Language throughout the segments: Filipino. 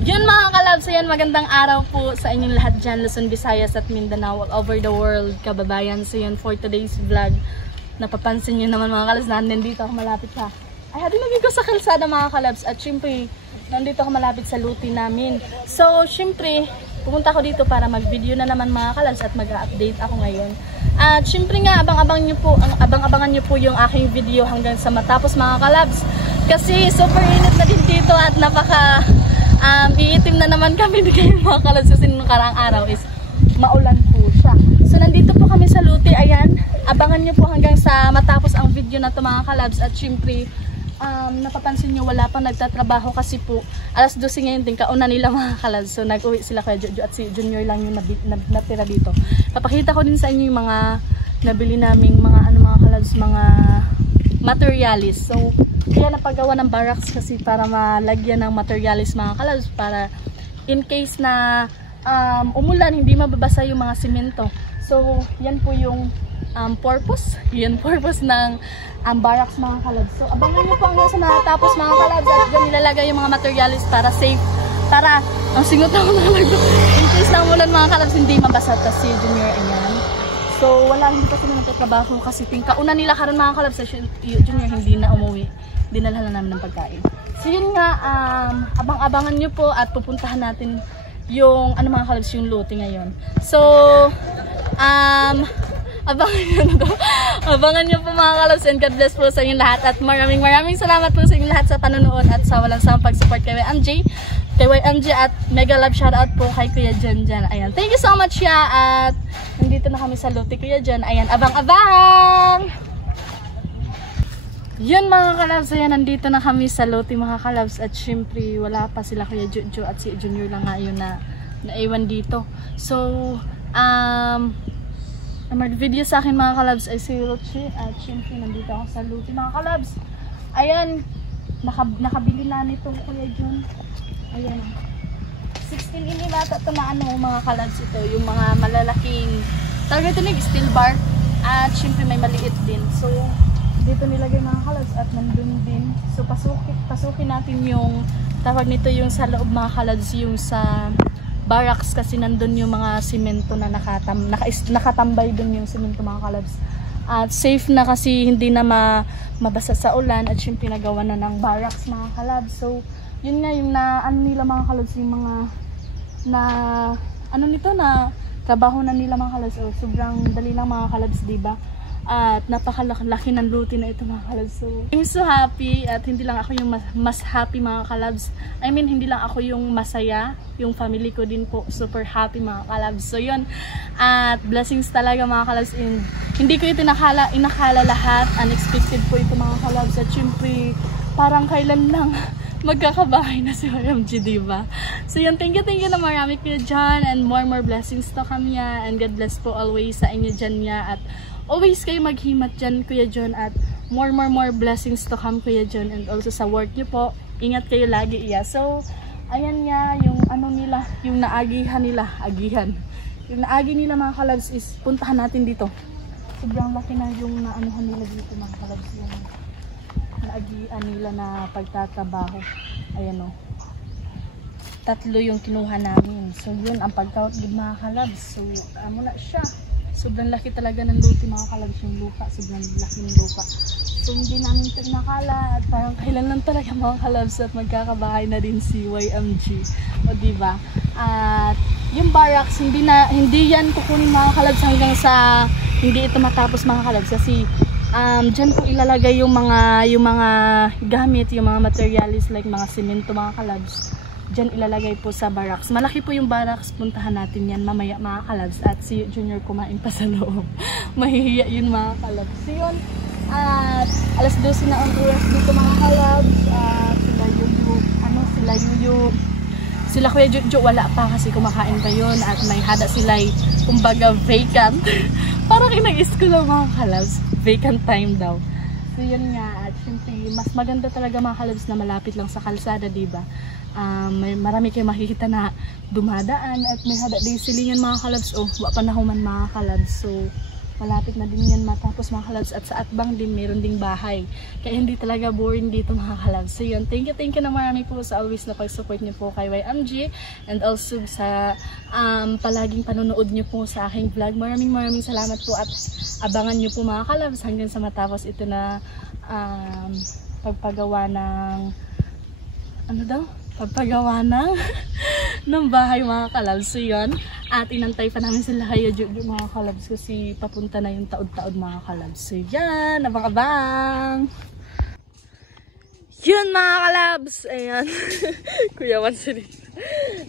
Yun mga kalabs, so yan, magandang araw po sa inyong lahat dyan, Luzon, Visayas at Mindanao, all over the world, kababayan. So yun, for today's vlog, napapansin nyo naman mga kalabs, nandito ako malapit sa, ay hadinagin ko sa kalsada mga kalabs, at syempre, nandito ako malapit sa luti namin. So syempre, pupunta ako dito para mag-video na naman mga kalabs at mag-update ako ngayon. At syempre nga, abang-abangan nyo po yung aking video hanggang sa matapos mga kalabs. Kasi super init na din dito at napaka iitim na naman kami di kayo mga kalabs kasi nung karaang araw is maulan po siya. So nandito po kami sa luti, ayan. Abangan nyo po hanggang sa matapos ang video na to mga kalabs. At syempre, napapansin nyo wala pang nagtatrabaho kasi po alas 12 ngayon din kauna nila mga kalabs. So nag-uwi sila kaya Jojo at si Junior lang yung natira dito. Papakita ko din sa inyo yung mga nabili naming mga mga kalabs, mga materialis. So kaya napagawa ng barracks kasi para malagyan ng materialis mga kalabs para in case na umulan hindi mababasa yung mga simento. So yan po yung purpose ng barracks mga kalabs. So abangan nyo po hanggang sa natapos mga kalabs at dyan nilalagay yung mga materialis para safe, para ang singot ako in case na umulan mga kalabs hindi mabasa. Tas si Junior ayan. So wala, hindi pa sila nagtatrabaho kasi kauna nila karon mga kalabs. Junior hindi na umuwi, dinala na namin ng pagkain. So yun nga, abang-abangan nyo po at pupuntahan natin yung mga kalabs yung luti ngayon. So abangan nyo po mga kalabs and God bless po sa inyong lahat at maraming salamat po sa inyong lahat sa panonood at sa walang sawang pag-support kay YMJ at mega love shoutout po kay Kuya Jan. Ayan, thank you so much ya. At nandito na kami sa luti Kuya Jan. Ayan, abang-abang! Yun mga kalabs, ayan, nandito na kami sa luti mga kalabs at syempre wala pa sila Kuya Jojo at si Junior lang nga yun na naiwan dito. So mag-video sa akin mga kalabs ay si Rochi at syempre nandito ako sa luti mga kalabs. Ayan, nakabili na nito Kuya Jun. Ayan, 16 inilata ito na mga kalabs ito, yung mga malalaking tawag ito steel bar at syempre may maliit din. So dito nilagay mga kalabs at nandun din. So pasukin natin yung tawag nito yung sa loob mga kalabs, yung sa barracks kasi nandun yung mga simento na nakatambay dun yung simento mga kalabs. At safe na kasi hindi na mabasa sa ulan at syempre nagawa na ng barracks mga kalabs. So yun nga yung nila mga kalabs, yung mga na trabaho na nila mga kalabs. So sobrang dali lang mga kalabs, diba? At napakalaki ng luti na ito mga kalabs. So I'm so happy at hindi lang ako yung mas happy mga kalabs. I mean hindi lang ako yung masaya, yung family ko din po super happy mga kalabs. So yun, at blessings talaga mga kalabs. And hindi ko ito inakala lahat, unexpected po ito mga kalabs. At syempre parang kailan lang magkakabahay na si YMG, diba? So yun, thank you na marami Kuya John and more blessings to kami ya. And God bless po always sa inyo dyan ya. At always kayo maghimat dyan Kuya John at more blessings to come Kuya John. And also sa work nyo po, ingat kayo lagi iya. So ayan nga, yung nila, yung naagihan nila, yung naagi nila mga kalabs is puntahan natin dito. Sobrang laki na yung naanuhan nila dito mga kalabs, yung naagihan nila na pagtatrabaho. Ayan o, 3 yung kinuha namin. So yun ang pag-count din mga kalabs. So muna siya. Sobrang laki talaga ng luti mga kalabs, yung lupa, sobrang laki ng lupa. So hindi namin ito nakala at parang kailan lang talaga mga kalabs at magkakabahay na din si YMG. O diba? At yung barracks, hindi yan kukunin mga kalabs hanggang sa hindi ito matapos mga kalabs. Kasi dyan po ilalagay yung mga gamit, yung mga materialis like mga simento mga kalabs. Diyan ilalagay po sa barracks. Malaki po yung barracks. Puntahan natin yan mamaya mga kalabs. At si Junior kumain pa sa loob. Mahihiya yun mga kalabs. So yun. At alas 12 na ang oras dito mga kalabs. Sila Kuya Jojo wala pa kasi kumakain pa yun. At may hada sila kumbaga vacant. Parang kinag-school lang mga kalabs. Vacant time daw. So yun nga. At syempre mas maganda talaga mga kalabs na malapit lang sa kalsada, diba? May marami kayo makikita na dumadaan at may hada din silingan mga kalabs. Wa pa na human mga kalabs. So malapit na din yan matapos mga kalabs, at sa Atbang din meron ding bahay, kaya hindi talaga boring dito mga kalabs. So yun, thank you na marami po sa always na pag-support niyo po kay YMG, and also sa palaging panonood niyo po sa aking vlog. Maraming salamat po, at abangan niyo po mga kalabs hanggang sa matapos ito na pagpagawa ng pagpagawa ng bahay mga kalabs. So yun, at inantay pa namin sila kayo mga kalabs, kasi papunta na yung taod-taod mga kalabs. So yan, abang-abang! Yun mga kalabs! Ayan, Kuya Mansuri.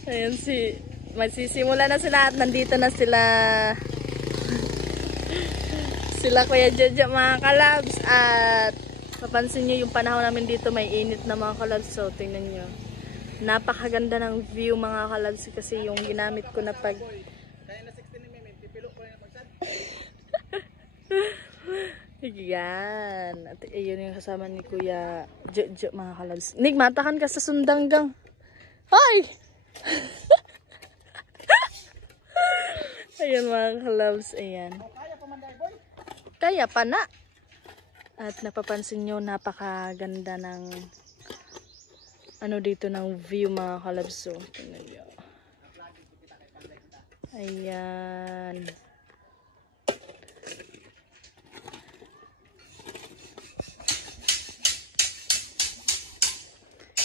Ayan magsisimula na sila, at nandito na sila Kuya Jojo mga kalabs. At mapansin nyo yung panahon namin dito, may init na mga kalabs. So tingnan nyo, napakaganda ng view mga kalabs, kasi yung ginamit ko na yan. At ayun yung kasama ni Kuya Jojo mga kalabs. Nig, matakan ka sa sundanggang. Hoy! Ayan mga kalabs, ayan. Kaya pa na. At napapansin nyo, napakaganda ng dito ng view mga kalabs. So, tingnan nyo. Ayan.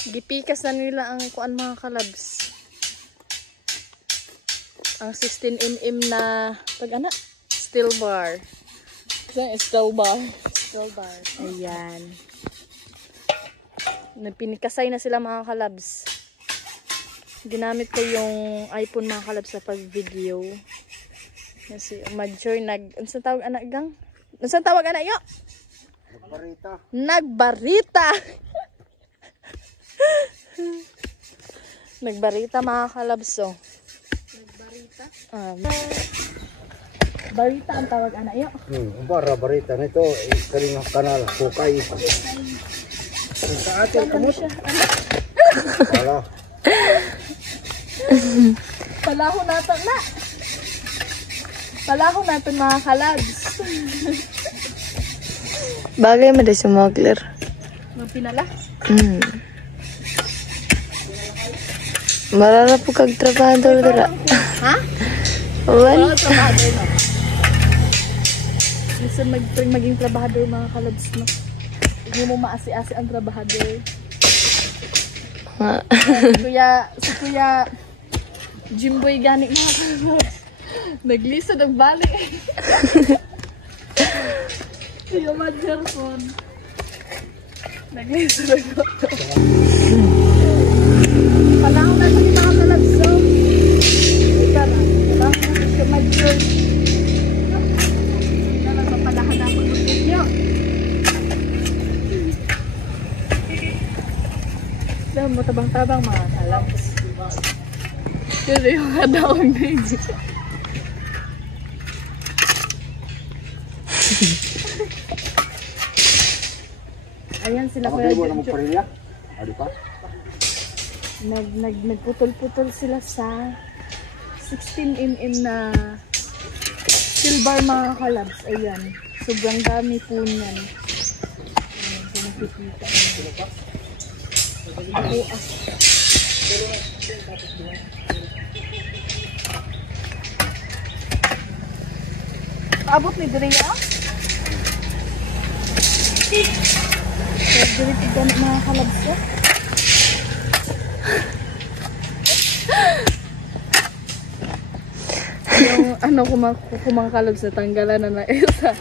Gipikas na nila ang kuan mga kalabs. Ang 16mm na steel bar. Steel bar. Ayan. Pinikasay na sila mga kalabs. Ginamit ko yung iPhone mga kalabs sa pag-video. Kasi major ansang tawag anak gang? Ansang tawag anak yo? Nagbarita. Nagbarita mga kalabs. So. Nagbarita? Barita ang tawag anak yo. Barita nito kaling kanal Hukay. Sa atin kumot. Wala. Palahon natin na. Palahon natin mga kalabs. Bagay mo din smuggler. Pinala? Marara po kag trabahador dira. Ha? Wala. Trabahador na. Gusto maging trabahador mga kalabs no? Hindi mo maasi-asi ang trabahador. Si Kuya Jimboy gani mga kalabs. Naglisod ang balik. Kuya Madjarson. Naglisod ang balik. Palahon na sa mga kalabs. So, ito na. Palahon na sa Madjarson. Napapalahan ako ng video. Dahil mo tabang-tabang mga kalabs. Kasi yung kadaong na yun. Ayan sila Kuya Jojo. Nagputol-putol sila sa 16mm na silver mga kalabs. Ayan. Sobrang dami po niyan. Ayan. So nakikita. Abot ni Drea. So, dito mga kalabs. Yung kumang kalabs na tanggalan na isa.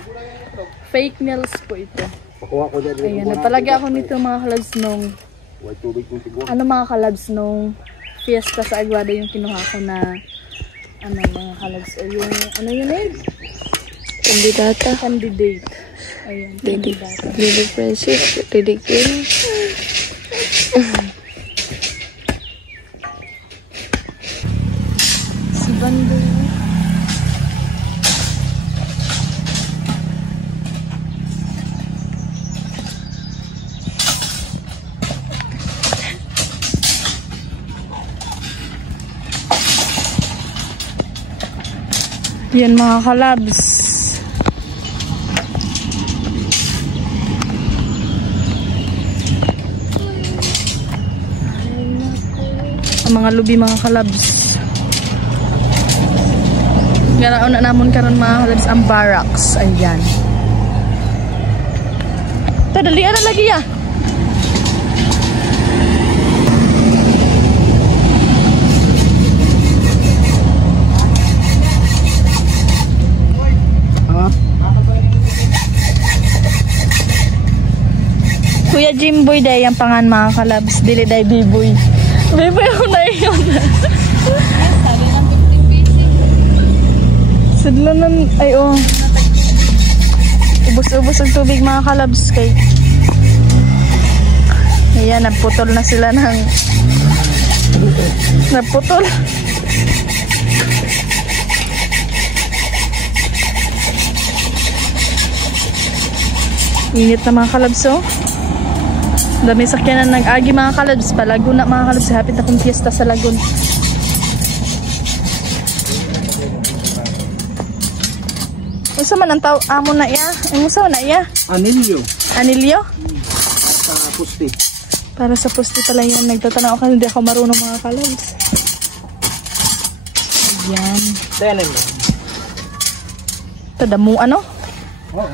Fake nails po ito. Ayan, napalagi ako nito mga kalabs nung mga kalabs nung fiesta sa Aguada yung kinuha ko na mga kalabs. Yung yun eh? Candidate. Ayan, candidata. Lily Princess, Lily Queen. Si Bando. Yan mga kalabs. Ang mga lubi mga kalabs. Garaon na namon karon mga kalabs ang barracks. Ayan. Ito, dalian na lagi ya. Kuya Jimboy day ang pangan mga kalabs. Dili day Biboy. Biboy ako na yun. Sadlanan, ay oh. Ubus-ubus ang tubig mga kalabs kay. Ayan, naputol na sila ng naputol. Init na mga kalabs oh. Dami sakyanan nag-agi mga kalabs. Palagun na mga kalabs. Hapit akong fiesta sa lagun. Usa man ang tao amo na iya? Usa na iya? Anilyo. Anilyo? Sa pusti. Para sa pusti pala yan. Nagtatanaw ako, hindi ako marunong mga kalabs. Ayan. Tenen mo. Ito, damo ano? Oo.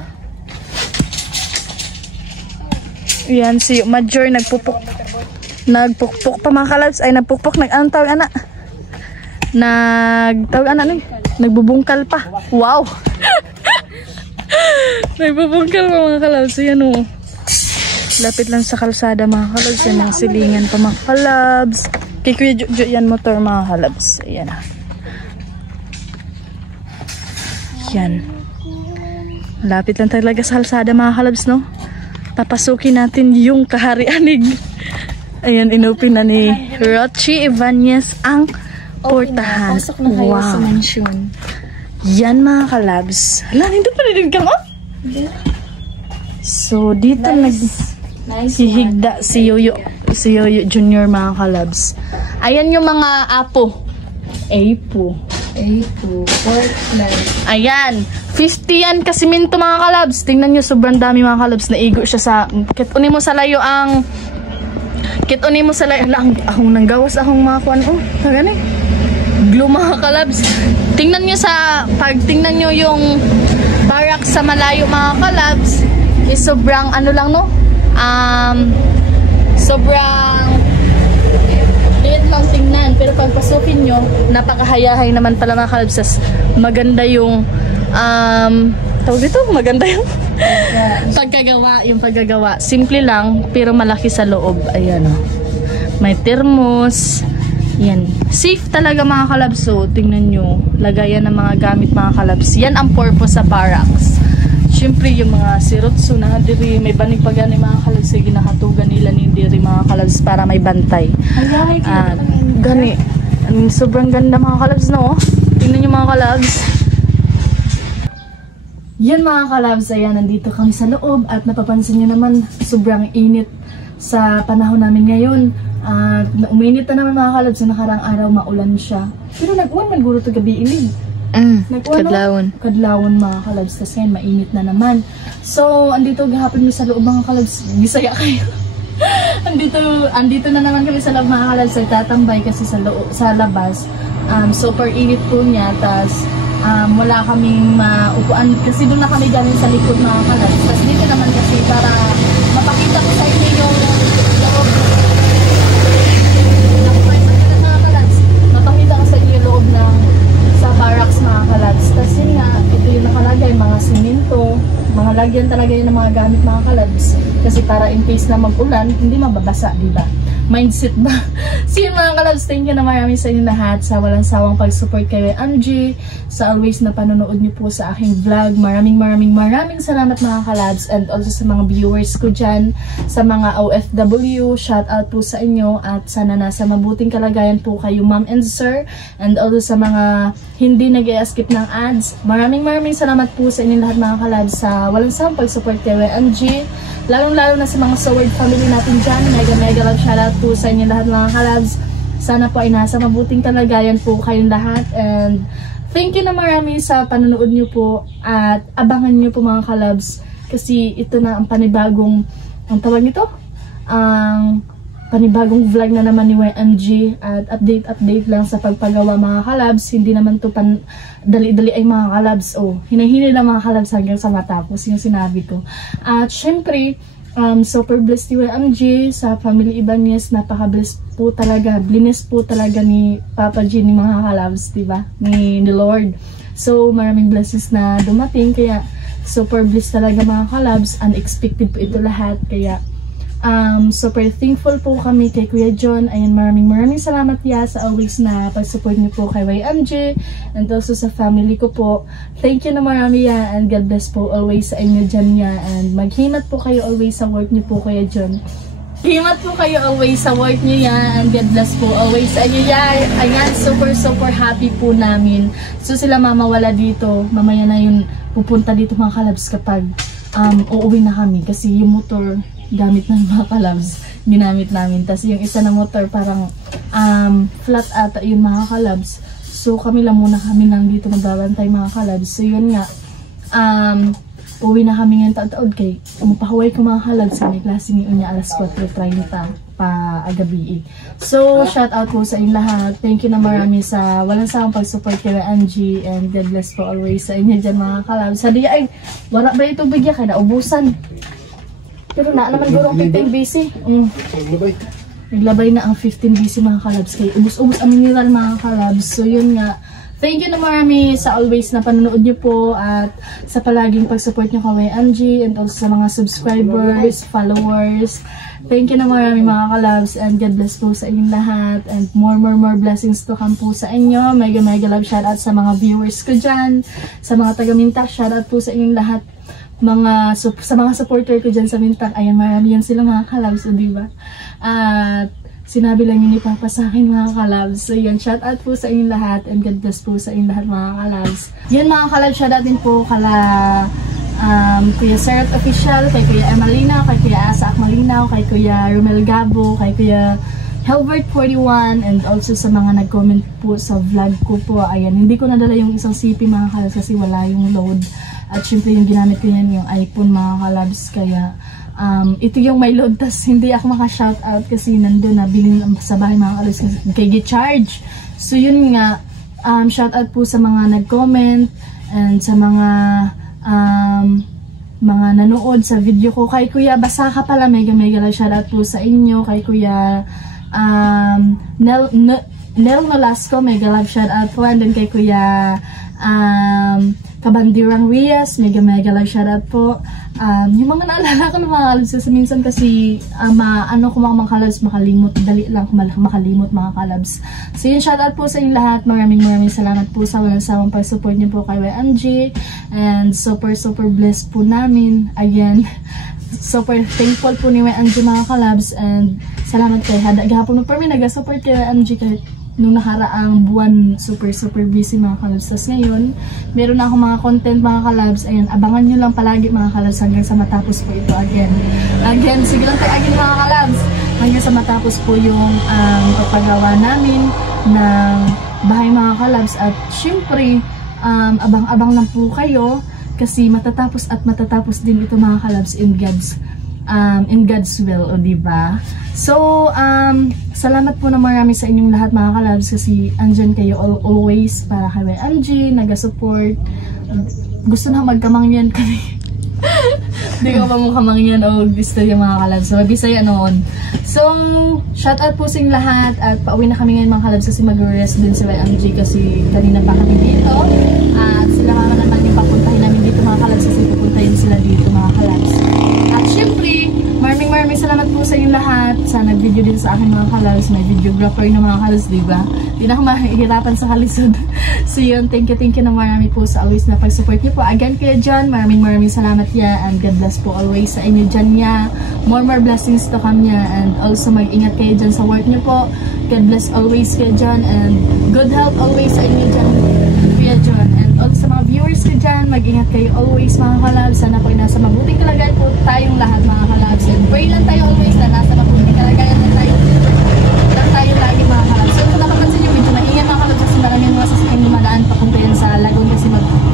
Ayan, si Major nagpupuk. Nagpukpuk pa mga kalabs. Ay, nagpukpuk. Anong tawag anak? Tawag anak nun? Nagbubungkal pa. Wow! Nagbubungkal pa mga kalabs. Ayan o. Lapit lang sa kalsada mga kalabs. Yung mga silingan pa mga kalabs. Kay Kuya Jojo yan motor mga kalabs. Ayan na. Yan. Lapit lang talaga sa kalsada mga kalabs no. Papasukin natin yung kaharianig. Ayan, inopen na ni Rochi Ibanez ang portahan. Pasok na kayo sa mansion. Yan mga kalabs. Hala, hindi pa rin ka mo? So, dito naghihigda si Yoyo Junior mga kalabs. Ayan yung mga apo. Apo. Ayan. 50 yan kasiminto mga kalabs. Tingnan nyo, sobrang dami mga kalabs. Naigo siya sa... Kit-uni mo sa layo ang... Kit-uni mo sa layo... Akong nanggawas akong mga kuwan. Oh, gani. Glue mga kalabs. Tingnan nyo sa... Pag tingnan nyo yung barak sa malayo mga kalabs, is sobrang ano lang no? Sobrang... liit lang tingnan. Pero pag pasukin nyo, napakahayahay naman pala mga kalabs. Maganda yung... tawag dito, maganda yung paggagawa. Simple lang, pero malaki sa loob. Ayan o. May thermos. Yan. Safe talaga mga kalabs. So, tingnan nyo. Lagayan ng mga gamit mga kalabs. Yan ang purpose sa barracks. Siyempre, yung mga sirotso na diri, may banig pa gani mga kalabs. Sige, nakatugan nila ni diri mga kalabs para may bantay. Gani. Sobrang ganda mga kalabs no. Tingnan nyo mga kalabs. Yan mga kalabs, ayan, nandito kami sa loob at napapansin nyo naman sobrang init sa panahon namin ngayon. Uminit na naman mga kalabs, sa nakarang araw maulan siya. Pero nag-uwan man guro to gabi ilig. Kadlawon. Kadlawon mga kalabs, kasi yan, mainit na naman. So, andito gahapon mo sa loob mga kalabs, gisaya kayo. andito na naman kami sa loob mga kalabs, nagtatambay kasi sa labas. Super init po niya, tas wala kaming maupuan kasi doon na kami galing sa likod mga kalabs. Tapos dito naman kasi para mapakita ko sa inyo yung loob mga kalabs. Mapakita ko sa inyo yung loob ng sa barracks mga kalabs. Tapos yun nga, ito yung nakalagay, mga simento, mga lagyan talaga yun ng mga gamit mga kalabs. Kasi para in case na mag-ulan, hindi mababasa, diba? Mindset ba? So yun mga kalabs, thank you na marami sa inyo lahat sa walang sawang pag-support kay Angie, sa always na panonood niyo po sa aking vlog. Maraming salamat mga kalabs, and also sa mga viewers ko dyan, sa mga OFW, shout out po sa inyo, at sana nasa mabuting kalagayan po kayo ma'am and sir, and also sa mga hindi nag-i-skip ng ads. Maraming salamat po sa inyo lahat mga kalabs sa walang sawang pag-support kay Angie, lalong-lalo na sa mga Sword family natin dyan. Mega love shoutout po sa inyo lahat mga kalabs. Sana po ay nasa mabuting kalagayan po kayong lahat, and thank you na marami sa panonood nyo po, at abangan nyo po mga kalabs kasi ito na ang panibagong, ang tawag nito, ang panibagong vlog na naman ni YMG at update lang sa pagpagawa mga kalabs. Hindi naman to dali-dali ay mga kalabs. Hinahinay lang mga kalabs hanggang sa matapos yung sinabi ko. At syempre, super blessed ni YMG sa family Ibanez. Napaka-blessed po talaga. Blessed po talaga ni Papa G ni mga kalabs, diba? Ni Lord. So, maraming blessings na dumating. Kaya, super blessed talaga mga kalabs. Unexpected po ito lahat. Kaya, super thankful po kami kay Kuya John. Ayan, maraming salamat sa always na pag-support niyo po kay YMG and also sa family ko po. Thank you na marami and God bless po always sa inyo dyan and maghimat po kayo always sa work niyo po Kuya John. Himat po kayo always sa work niyo and God bless po always sa inyo Ayan, super happy po namin. So sila mamawala dito, mamaya na yun pupunta dito mga kalabs kapag uuwi na kami kasi yung motor gamit ng mga kalabs, ginamit namin. Tapos yung isa na motor parang flat ata yun mga kalabs. So kami lang kami dito magbabantay mga kalabs. So yun nga, uwi na kami ngayon taod kay umapahuway ko mga kalabs sa may klase ni Unya alas 4:30 pa agabi. So shout out po sa inyo lahat. Thank you na marami sa walang sawang pag-support kay Angie and God bless po always sa inyo dyan mga kalabs. Sa diya ay, wala ba ito bigya kaya naubusan? Pero na naman gurong 15 BC. Naglabay na ang 15 BC mga kalabs. Kaya ubus-ubus ang mineral mga kalabs. So yun nga. Thank you na marami sa always na panonood nyo po. At sa palaging pag-support nyo kay Angie. And also sa mga subscribers, followers. Thank you na marami mga kalabs. And God bless po sa inyong lahat. And more blessings to come po sa inyo. Mega love shoutout sa mga viewers ko dyan. Sa mga taga-Mintak, shoutout po sa inyong lahat. Sa mga supporter ko dyan sa Mintak, ayan, marami yan sila mga kalabs, diba? At sinabi lang yun ni Papa sa akin mga kalabs. So yun, shout out po sa inyong lahat and God bless po sa inyong lahat mga kalabs. Yan mga kalabs, shout out din po kala Kuya Seret Official, kay Kuya Emalina, kay Kuya Asa Akmalinaw, kay Kuya Romel Gabo, kay Kuya Helbert 41, and also sa mga nag-comment po sa vlog ko po. Ayan, hindi ko nadala yung isang CP mga kalabs kasi wala yung load. At syempre yung ginamit ko yan yung iPhone mga kalabs. Kaya ito yung may load. Tas hindi ako maka-shoutout kasi nandun na bilhin sa bahay mga kalabs kay G-Charge. So yun nga, shoutout po sa mga nag-comment and sa mga nanood sa video ko. Kay Kuya Basaka pala, mega lang shoutout po sa inyo. Kay Kuya Nel Nolasco, mega love shoutout po. And then kay Kuya Kabandirang Rias, mega love shoutout po. Yung mga naalala ko ng mga kalabs kasi minsan kasi ano ko mga kalabs makalimot, dali lang makalimot mga kalabs. So yun, shoutout po sa inyong lahat. Maraming salamat po sa walang sawang pag-support niyo po kay YMG and super blessed po namin. Again, super thankful po ni YMG mga kalabs and salamat kay Hada gahapon no permi nag-support kay YMG kahit nung nakaraang buwan super busy mga kalabs. Tapos ngayon, meron na ako mga content mga kalabs. Ayan, abangan nyo lang palagi mga kalabs hanggang sa matapos po ito again. Sige lang tayo again mga kalabs. Hanggang sa matapos po yung pagpagawa namin ng bahay mga kalabs. At syempre, abang-abang lang po kayo kasi matatapos din ito mga kalabs in God's will, o diba? So, salamat po na marami sa inyong lahat mga kalabs kasi andyan kayo always para kay YMG, nag-support. Gusto na magkamangyan kami. Hindi ko pa mo kamangyan o gusto yung mga kalabs. So, Bisaya noon. So, shoutout po sa inyong lahat at pauwi na kami ngayon mga kalabs kasi mag-rest din si YMG kasi kanina pa kami dito. At sila naman yung papuntahin namin dito mga kalabs kasi pupuntahin sila dito mga kalabs. At syempre, maraming salamat po sa inyong lahat sa nag-video din sa akin mga kalabs. May videographer na mga kalabs, diba? Hindi na ako mahihirapan sa kalisod. So yun, thank you na marami po sa always na pag-support niyo po. Again, Kuya John, maraming salamat and God bless po always sa inyo dyan niya. More blessings to come niya and also mag-ingat kayo dyan sa work niyo po. God bless always Kuya John and good health always sa inyo dyan Kuya John. And also sa mga viewers ko dyan, mag-ingat kayo always mga kalabs. Sana po nasa mabuting kalagayan po tayong lahat mga kalabs. And pray lang tayo always na nasa mabuting kalagayan na tayo lagi mga kalabs. So kung napapansin nyo, medyo maingay mga kalabs kasi maraming mga sasakyan lumadaan papunta yan sa Lagon kasi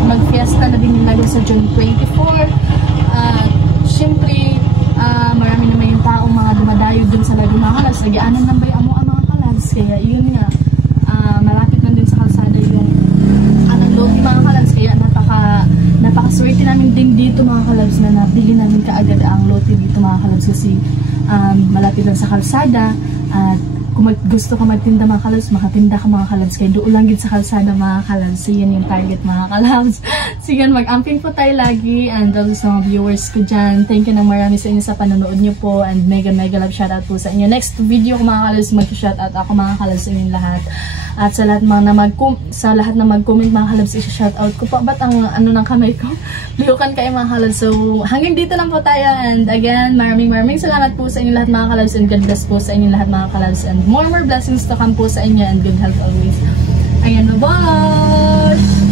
mag-fiesta na din yung Lagon sa June 24. Siyempre, marami naman yung taong mga dumadayo dun sa Lagon mga kalabs. kalabs kasi malapit lang sa kalsada. At kung gusto ka magtinda mga kalabs, makatinda ka mga kalabs. Kaya doon lang din sa kalsada mga kalabs. So yan yung target mga kalabs. So yan, mag-amping po tayo lagi. And also sa mga viewers ko dyan, thank you na marami sa inyo sa panonood nyo po. And mega love shoutout po sa inyo. Next video ko mga kalabs, mag-shoutout ako mga kalabs sa inyong lahat. At sa lahat na mag-comment mga kalabs, i-shoutout ko po. Ba't ang ano ng kamay ko? Lihukan kayo mga kalabs. So hanggang dito lang po tayo. And again, maraming salamat po sa inyo lahat mga kalabs. And God bless po sa inyo lahat mga kalabs. And more blessings to come po sa inyo. And good health always. Ayan, bye-bye!